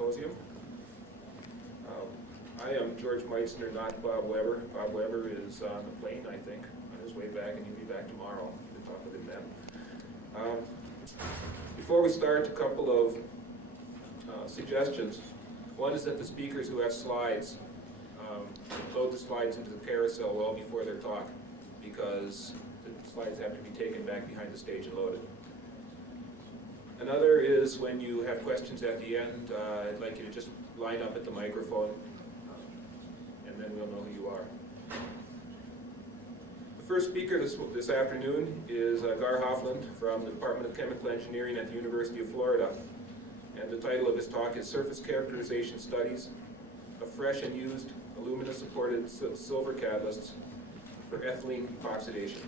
symposium. I am George Meitzner, not Bob Weber. Bob Weber is on the plane, I think, on his way back, and he'll be back tomorrow. We'll talk with him then. Before we start, a couple of suggestions. One is that the speakers who have slides load the slides into the carousel well before their talk, because the slides have to be taken back behind the stage and loaded. Another is when you have questions at the end, I'd like you to just line up at the microphone, and then we'll know who you are. The first speaker this afternoon is Gar Hoflund from the Department of Chemical Engineering at the University of Florida. And the title of his talk is Surface Characterization Studies of Fresh and Used Alumina-Supported Silver Catalysts for Ethylene Epoxidation.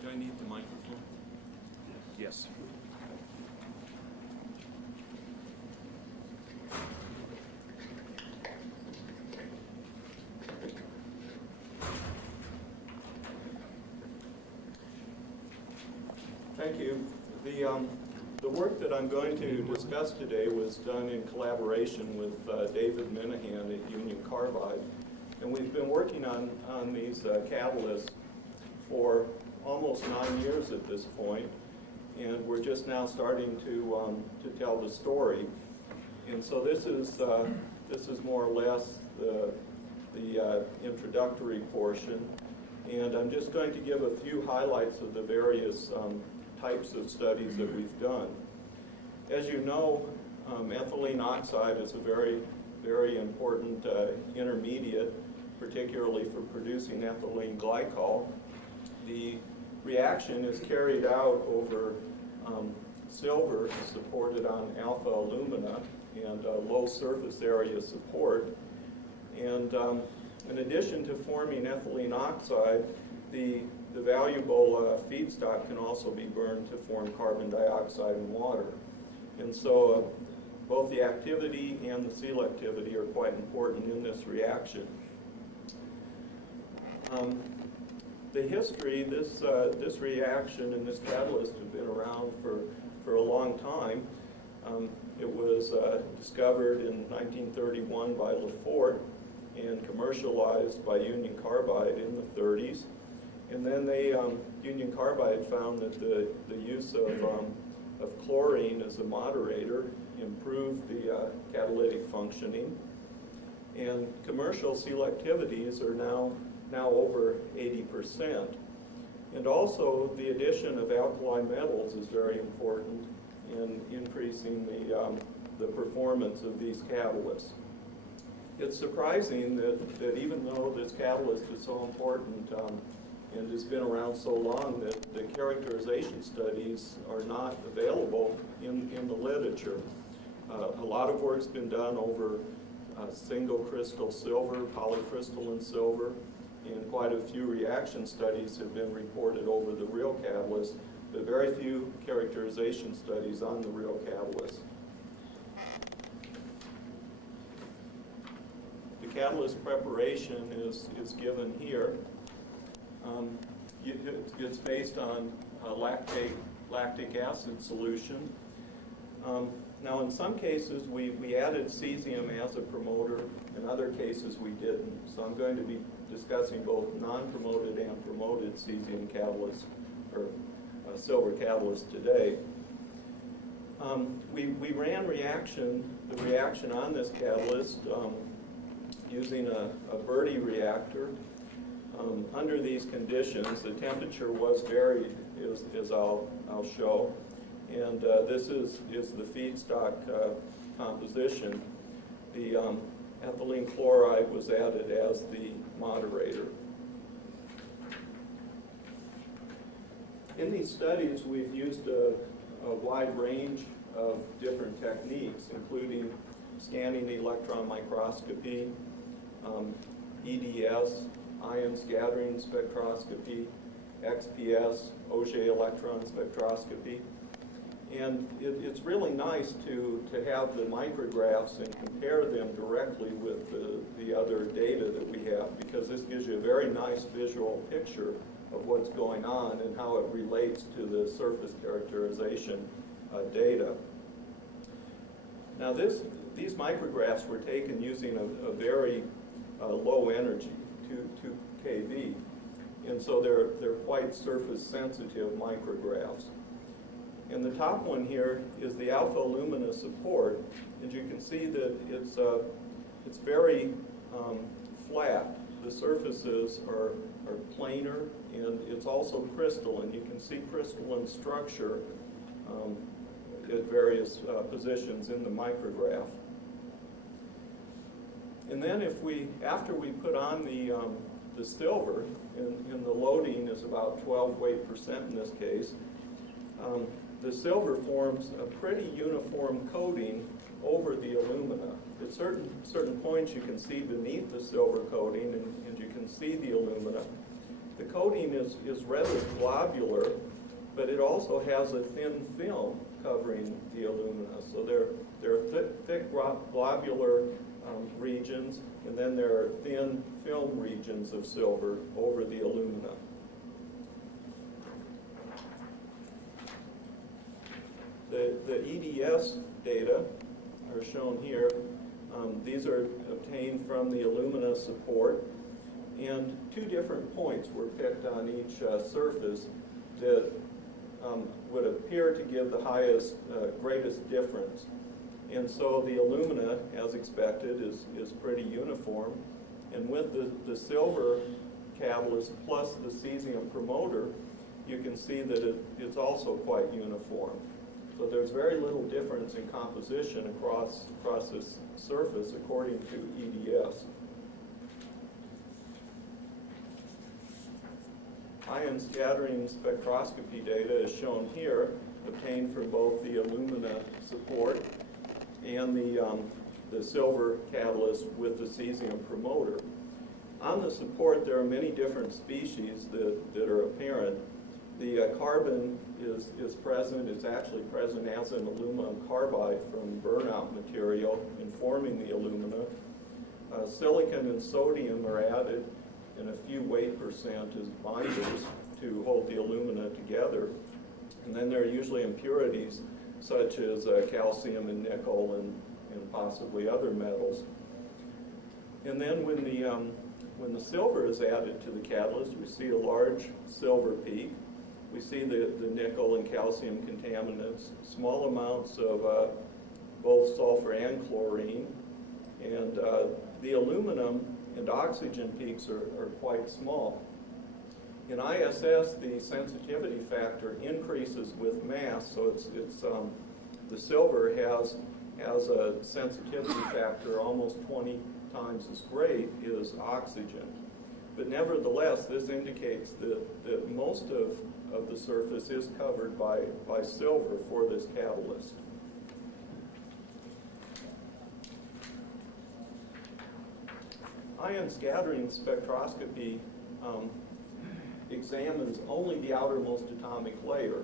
Do I need the microphone? Yes. Thank you. The work that I'm going to discuss today was done in collaboration with David Minahan at Union Carbide. And we've been working on these catalysts for almost 9 years at this point, and we're just now starting to tell the story. And so this is more or less the introductory portion, and I'm just going to give a few highlights of the various types of studies that we've done. As you know, ethylene oxide is a very, very important intermediate, particularly for producing ethylene glycol. The reaction is carried out over silver supported on alpha alumina and low surface area support. And in addition to forming ethylene oxide, the valuable feedstock can also be burned to form carbon dioxide and water. And so both the activity and the selectivity are quite important in this reaction. The history, this reaction and this catalyst have been around for a long time. It was discovered in 1931 by Lefort and commercialized by Union Carbide in the 30s. And then Union Carbide found that the use of chlorine as a moderator improved the catalytic functioning. And commercial selectivities are now over 80%. And also the addition of alkali metals is very important in increasing the performance of these catalysts. It's surprising that even though this catalyst is so important and has been around so long, that the characterization studies are not available in the literature. A lot of work's been done over single crystal silver, polycrystalline silver, and quite a few reaction studies have been reported over the real catalyst, but very few characterization studies on the real catalyst. The catalyst preparation is given here. It's based on lactic acid solution. Now, in some cases, we added cesium as a promoter. In other cases, we didn't. So I'm going to be discussing both non-promoted and promoted cesium catalysts, or silver catalysts today. We ran the reaction on this catalyst using a Berti reactor. Under these conditions, the temperature was varied, as I'll show. And this is the feedstock composition. The ethylene chloride was added as the moderator. In these studies, we've used a wide range of different techniques, including scanning electron microscopy, EDS, ion scattering spectroscopy, XPS, Auger electron spectroscopy. And it's really nice to have the micrographs and compare them directly with the other data that we have, because this gives you a very nice visual picture of what's going on and how it relates to the surface characterization data. Now these micrographs were taken using a very low energy, 2 kV, and so they're quite surface sensitive micrographs. And the top one here is the alpha alumina support, and you can see that it's very flat. The surfaces are planar, and it's also crystalline. You can see crystalline structure at various positions in the micrograph. And then after we put on the silver, and the loading is about 12 weight% in this case, the silver forms a pretty uniform coating over the alumina. At certain points you can see beneath the silver coating, and you can see the alumina. The coating is rather globular, but it also has a thin film covering the alumina. So there are thick globular regions, and then there are thin film regions of silver over the alumina. The EDS data are shown here. These are obtained from the alumina support, and 2 different points were picked on each surface that would appear to give the highest, greatest difference. And so the alumina, as expected, is pretty uniform. And with the silver catalyst plus the cesium promoter, you can see that it's also quite uniform. So there's very little difference in composition across this surface according to EDS. Ion scattering spectroscopy data is shown here, obtained from both the alumina support and the silver catalyst with the cesium promoter. On the support, there are many different species that are apparent. The carbon is present, it's actually present as an aluminum carbide from burnout material informing the alumina. Silicon and sodium are added, and a few weight% as binders to hold the alumina together. And then there are usually impurities such as calcium and nickel and possibly other metals. And then when the silver is added to the catalyst, we see a large silver peak. We see the nickel and calcium contaminants, small amounts of both sulfur and chlorine, and the aluminum and oxygen peaks are quite small. In ISS, the sensitivity factor increases with mass, so it's the silver has a sensitivity factor almost 20 times as great as oxygen. But nevertheless, this indicates that most of the surface is covered by silver for this catalyst. Ion scattering spectroscopy examines only the outermost atomic layer.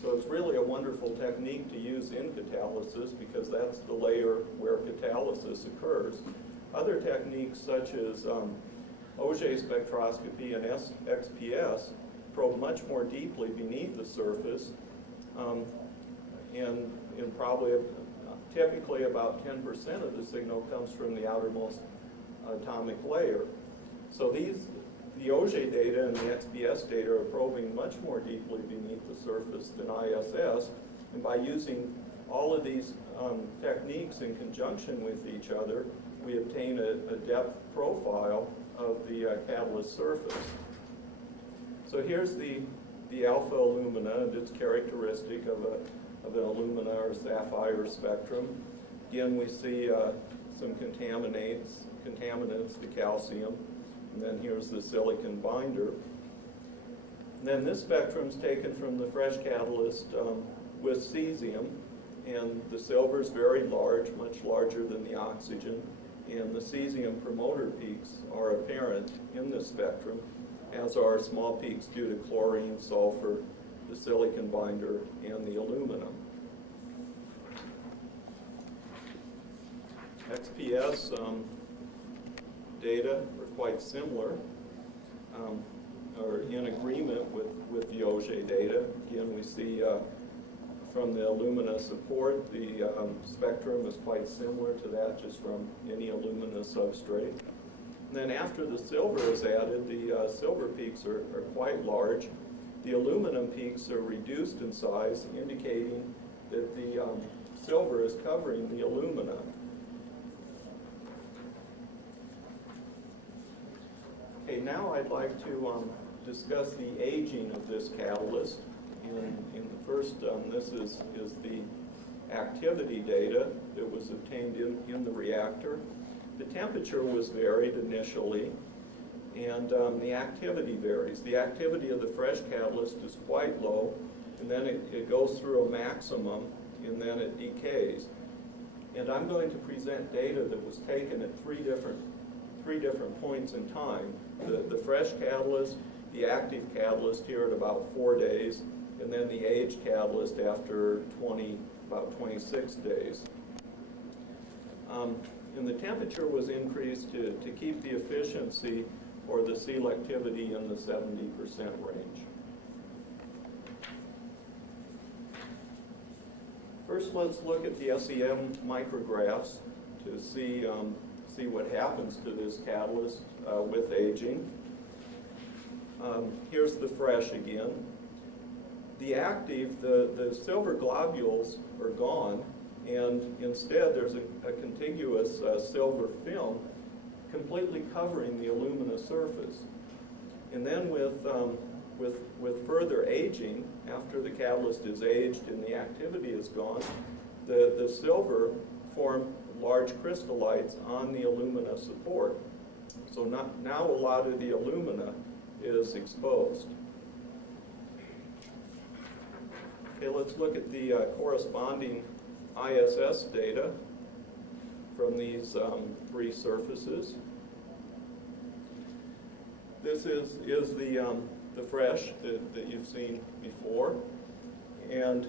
So it's really a wonderful technique to use in catalysis because that's the layer where catalysis occurs. Other techniques such as Auger spectroscopy and XPS probe much more deeply beneath the surface, and probably typically about 10% of the signal comes from the outermost atomic layer. So the Auger data and the XPS data are probing much more deeply beneath the surface than ISS, and by using all of these techniques in conjunction with each other, we obtain a depth profile of the catalyst surface. So here's the alpha alumina, and it's characteristic of an alumina or sapphire spectrum. Again, we see some contaminants, the calcium, and then here's the silicon binder. And then this spectrum is taken from the fresh catalyst with cesium, and the silver is very large, much larger than the oxygen, and the cesium promoter peaks are apparent in this spectrum, as are small peaks due to chlorine, sulfur, the silicon binder, and the aluminum. XPS data are quite similar. are in agreement with the Auger data. Again, we see from the alumina support, the spectrum is quite similar to that just from any alumina substrate. And then after the silver is added, the silver peaks are quite large. The aluminum peaks are reduced in size, indicating that the silver is covering the alumina. Okay, now I'd like to discuss the aging of this catalyst. In the first, this is the activity data that was obtained in the reactor. The temperature was varied initially, and the activity varies. The activity of the fresh catalyst is quite low, and then it goes through a maximum, and then it decays. And I'm going to present data that was taken at three different points in time. The fresh catalyst, the active catalyst here at about 4 days, and then the aged catalyst after about 26 days. And the temperature was increased to keep the efficiency or the selectivity in the 70% range. First, let's look at the SEM micrographs to see what happens to this catalyst with aging. Here's the fresh again. The active, the silver globules are gone, and instead there's a contiguous silver film completely covering the alumina surface. And then with further aging, after the catalyst is aged and the activity is gone, the silver form large crystallites on the alumina support. So now a lot of the alumina is exposed. Okay, let's look at the corresponding ISS data from these three surfaces. This is the fresh that you've seen before, and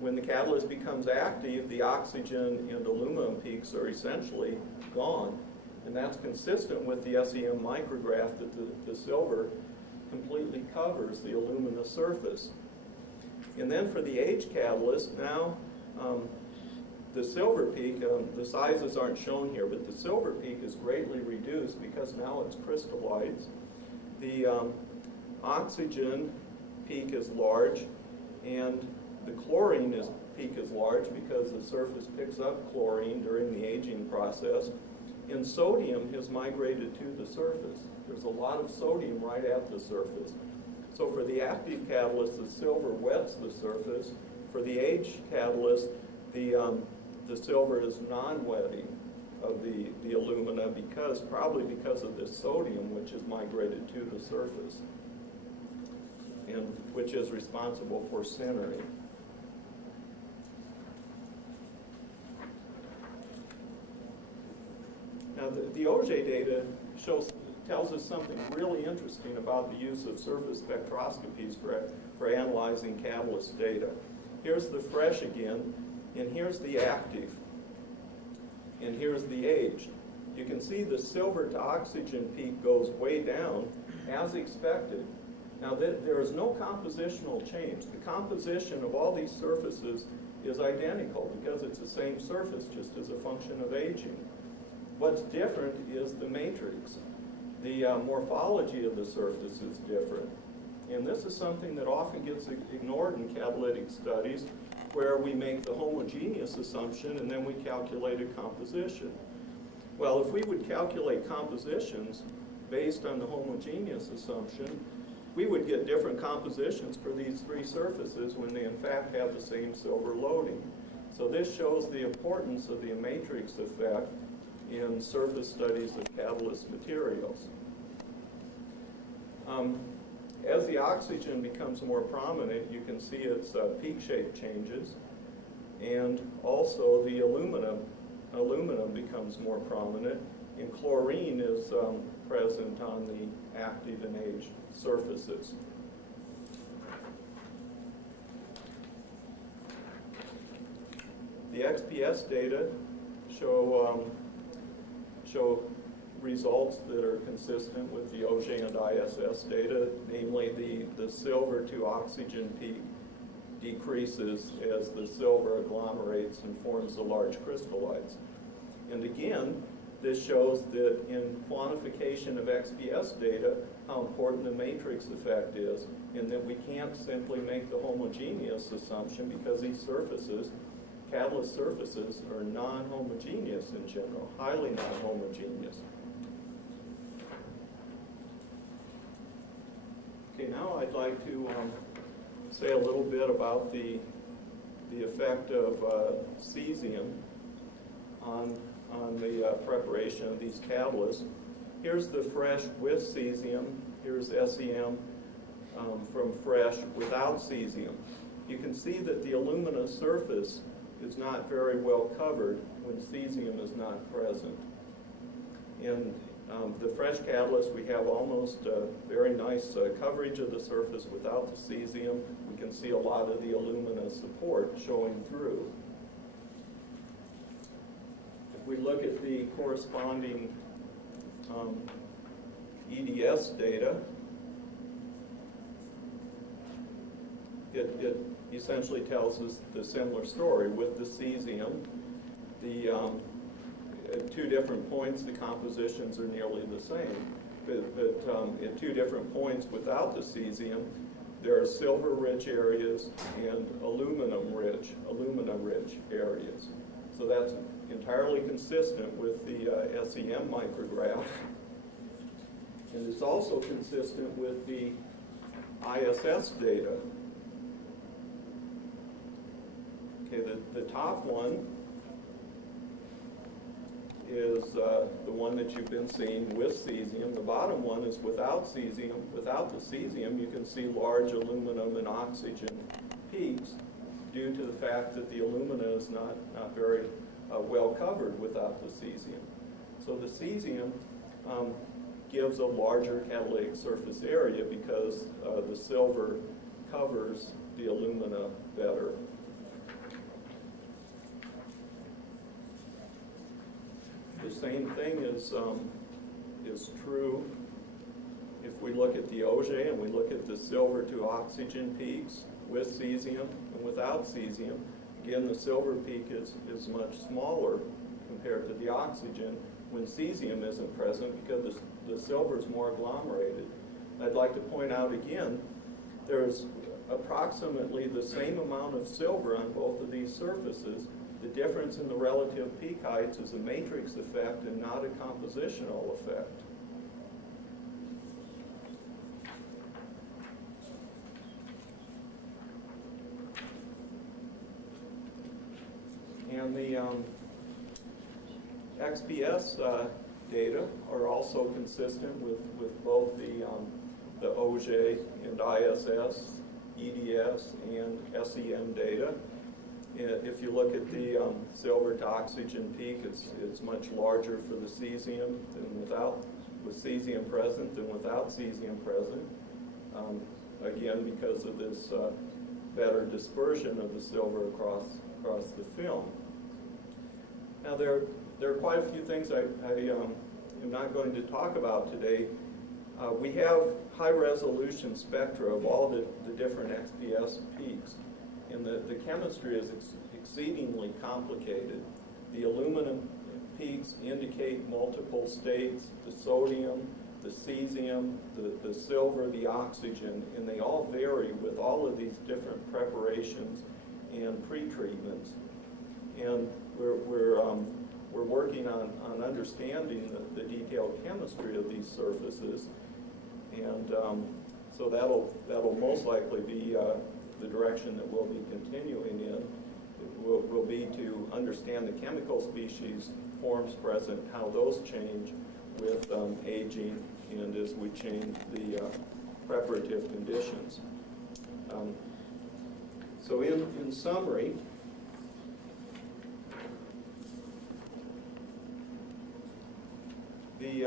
when the catalyst becomes active, the oxygen and aluminum peaks are essentially gone, and that's consistent with the SEM micrograph that the silver completely covers the alumina surface. And then for the aged catalyst, now the silver peak, the sizes aren't shown here, but the silver peak is greatly reduced because now it's crystallites. The oxygen peak is large, and the chlorine peak is large because the surface picks up chlorine during the aging process. And sodium has migrated to the surface. There's a lot of sodium right at the surface. So for the active catalyst, the silver wets the surface. For the aged catalyst, the silver is non-wetting of the alumina probably because of this sodium which has migrated to the surface, and which is responsible for sintering. Now the Auger data tells us something really interesting about the use of surface spectroscopies for analyzing catalyst data. Here's the fresh again, and here's the active, and here's the aged. You can see the silver to oxygen peak goes way down, as expected. Now there is no compositional change. The composition of all these surfaces is identical because it's the same surface, just as a function of aging. What's different is the matrix. The morphology of the surface is different. And this is something that often gets ignored in catalytic studies, where we make the homogeneous assumption and then we calculate a composition. Well, if we would calculate compositions based on the homogeneous assumption, we would get different compositions for these three surfaces when they in fact have the same silver loading. So this shows the importance of the matrix effect in surface studies of catalyst materials. As the oxygen becomes more prominent, you can see its peak shape changes, and also the aluminum becomes more prominent, and chlorine is present on the active and aged surfaces. The XPS data show results that are consistent with the Auger and ISS data, namely the silver to oxygen peak decreases as the silver agglomerates and forms the large crystallites. And again, this shows that in quantification of XPS data, how important the matrix effect is, and that we can't simply make the homogeneous assumption because these surfaces, catalyst surfaces, are non-homogeneous in general, highly non-homogeneous. Okay, now I'd like to say a little bit about the effect of cesium on the preparation of these catalysts. Here's the fresh with cesium. Here's SEM from fresh without cesium. You can see that the alumina surface is not very well covered when cesium is not present. In the fresh catalyst, we have almost very nice coverage of the surface without the cesium. We can see a lot of the alumina support showing through. If we look at the corresponding EDS data, it essentially tells us the similar story. With the cesium, at two different points, the compositions are nearly the same. But at two different points without the cesium, there are silver-rich areas and alumina-rich areas. So that's entirely consistent with the SEM micrograph. And it's also consistent with the ISS data. Okay, the top one is the one that you've been seeing with cesium. The bottom one is without cesium. Without the cesium, you can see large aluminum and oxygen peaks due to the fact that the alumina is not very well covered without the cesium. So the cesium gives a larger catalytic surface area because the silver covers the alumina better. The same thing is true if we look at the Auger and we look at the silver to oxygen peaks with cesium and without cesium. Again, the silver peak is much smaller compared to the oxygen when cesium isn't present because the silver is more agglomerated. I'd like to point out again, there's approximately the same amount of silver on both of these surfaces. The difference in the relative peak heights is a matrix effect and not a compositional effect. And the XPS data are also consistent with both the Auger and ISS, EDS, and SEM data. If you look at the silver to oxygen peak, it's much larger for the cesium than with cesium present than without cesium present. Again, because of this better dispersion of the silver across the film. Now there are quite a few things I am not going to talk about today. We have high resolution spectra of all the different XPS peaks. And the chemistry is exceedingly complicated. The aluminum peaks indicate multiple states, the sodium, the cesium, the silver, the oxygen, and they all vary with all of these different preparations and pretreatments. And we're working on understanding the detailed chemistry of these surfaces. And so that'll most likely be the direction that we'll be continuing in. Will be to understand the chemical species, forms present, how those change with aging and as we change the preparative conditions. So in summary, the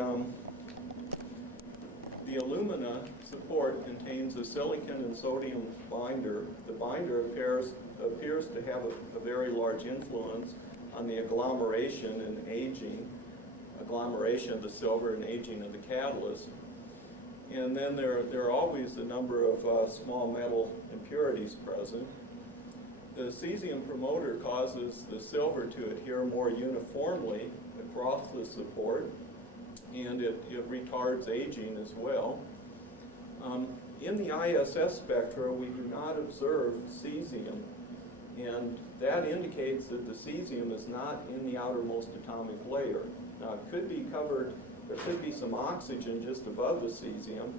alumina support contains a silicon and sodium binder. The binder appears to have a very large influence on the agglomeration and aging agglomeration of the silver and aging of the catalyst. And then there are always a number of small metal impurities present. The cesium promoter causes the silver to adhere more uniformly across the support, and it retards aging as well. In the ISS spectra, we do not observe cesium, and that indicates that the cesium is not in the outermost atomic layer. Now, it could be covered, there could be some oxygen just above the cesium.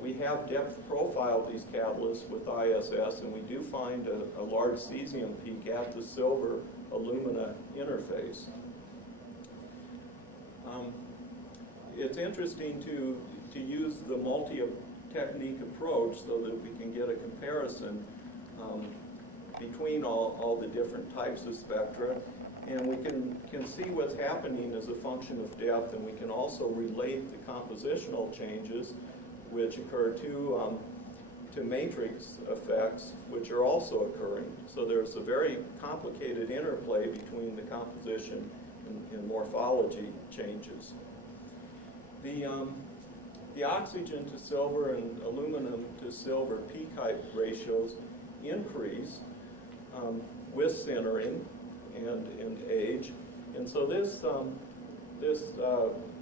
We have depth profiled these catalysts with ISS, and we do find a large cesium peak at the silver alumina interface. It's interesting to use the multi-technique approach so that we can get a comparison between all the different types of spectra, and we can see what's happening as a function of depth, and we can also relate the compositional changes which occur to matrix effects, which are also occurring. So there's a very complicated interplay between the composition and morphology changes. The oxygen to silver and aluminum to silver peak height ratios increase with sintering and age, and so this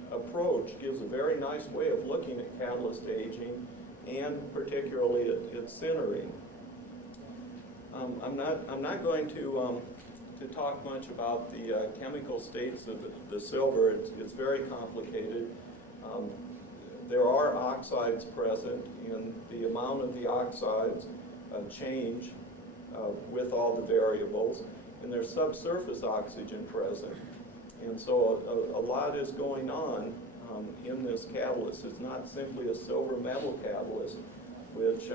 approach gives a very nice way of looking at catalyst aging and particularly at sintering. I'm not going to talk much about the chemical states of the silver. It's very complicated. There are oxides present, and the amount of the oxides change with all the variables, and there's subsurface oxygen present. And so a lot is going on in this catalyst. It's not simply a silver metal catalyst, which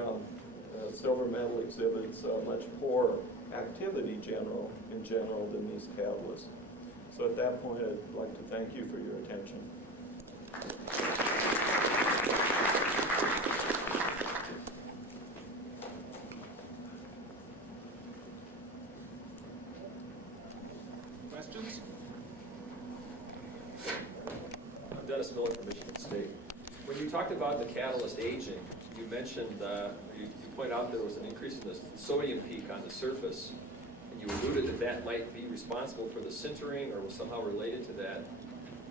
silver metal exhibits much poorer activity in general than these catalysts. So at that point, I'd like to thank you for your attention. Questions? I'm Dennis Miller from Michigan State. When you talked about the catalyst aging, you mentioned, you pointed out there was an increase in the sodium peak on the surface, and you alluded that might be responsible for the sintering or was somehow related to that.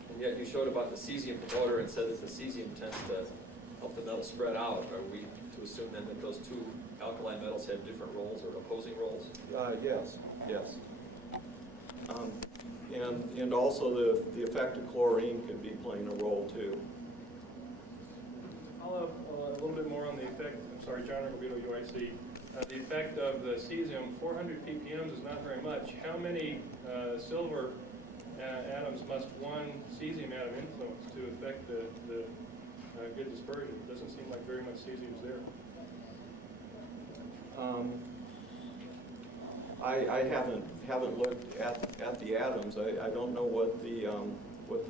And yet you showed about the cesium promoter and said that the cesium tends to help the metal spread out. Are we to assume then that those two alkaline metals have different roles or opposing roles? Yes. And also the effect of chlorine could be playing a role too. I'll have a little bit more on the effect. I'm sorry, John Rubito, UIC. The effect of the cesium, 400 ppm is not very much. How many silver atoms must one cesium atom influence to affect the good dispersion? It doesn't seem like very much cesium is there. I haven't looked at the atoms. I don't know what the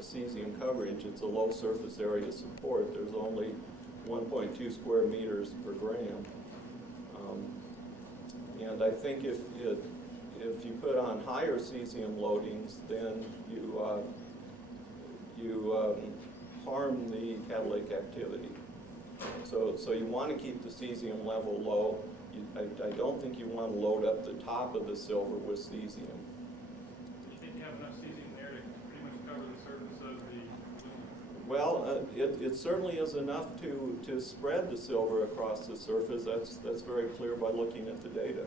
cesium coverage. It's a low surface area support. There's only 1.2 square meters per gram. And I think if you put on higher cesium loadings, then you harm the catalytic activity. So you want to keep the cesium level low. I don't think you want to load up the top of the silver with cesium. You didn't have enough cesium there to pretty much cover the surface of the aluminum? Well, it certainly is enough to spread the silver across the surface. That's very clear by looking at the data.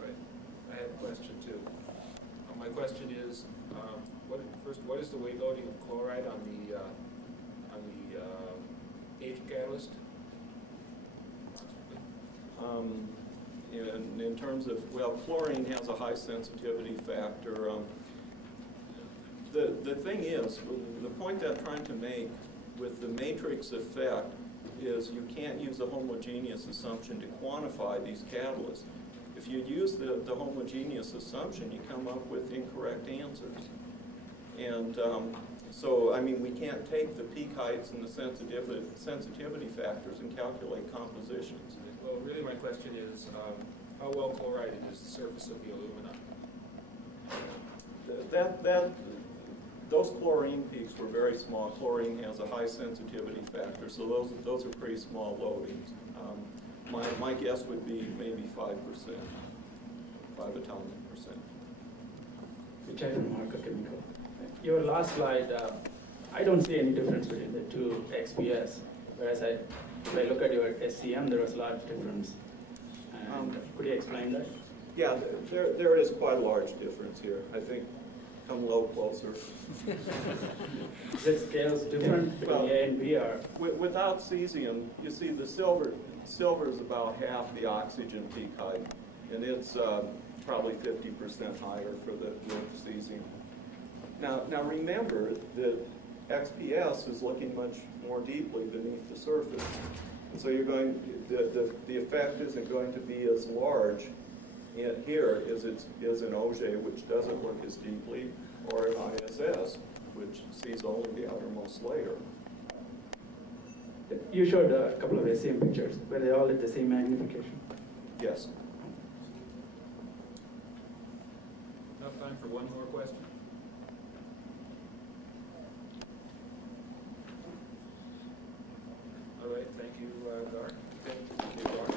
Right. I have a question too. My question is, what is the weight loading of chloride on the aging catalyst? In terms of, well, chlorine has a high sensitivity factor. The thing is, the point that I'm trying to make with the matrix effect is you can't use a homogeneous assumption to quantify these catalysts. If you use the homogeneous assumption, you come up with incorrect answers. And so, I mean, we can't take the peak heights and the sensitivity factors and calculate compositions. Well, really my question is, how well chlorided is the surface of the alumina? those chlorine peaks were very small. Chlorine has a high sensitivity factor, so those are pretty small loadings. My guess would be maybe 5%, 5 atomic percent. Vijay from Marker Chemical. Your last slide, I don't see any difference between the two XPS, whereas if I look at your SCM, there was a large difference. And could you explain that? Yeah, there is quite a large difference here. I think come a little closer. The scales different between A and B are? Without cesium, you see the silver is about half the oxygen peak height, and it's probably 50% higher for the with cesium. Now remember that XPS is looking much more deeply beneath the surface, and so you're going the effect isn't going to be as large in here as it is in Auger, which doesn't look as deeply, or in ISS, which sees only the outermost layer. You showed a couple of SCM pictures. Were they all at the same magnification? Yes. Enough time for one more question? All right, thank you, Gar. Thank you, Gar.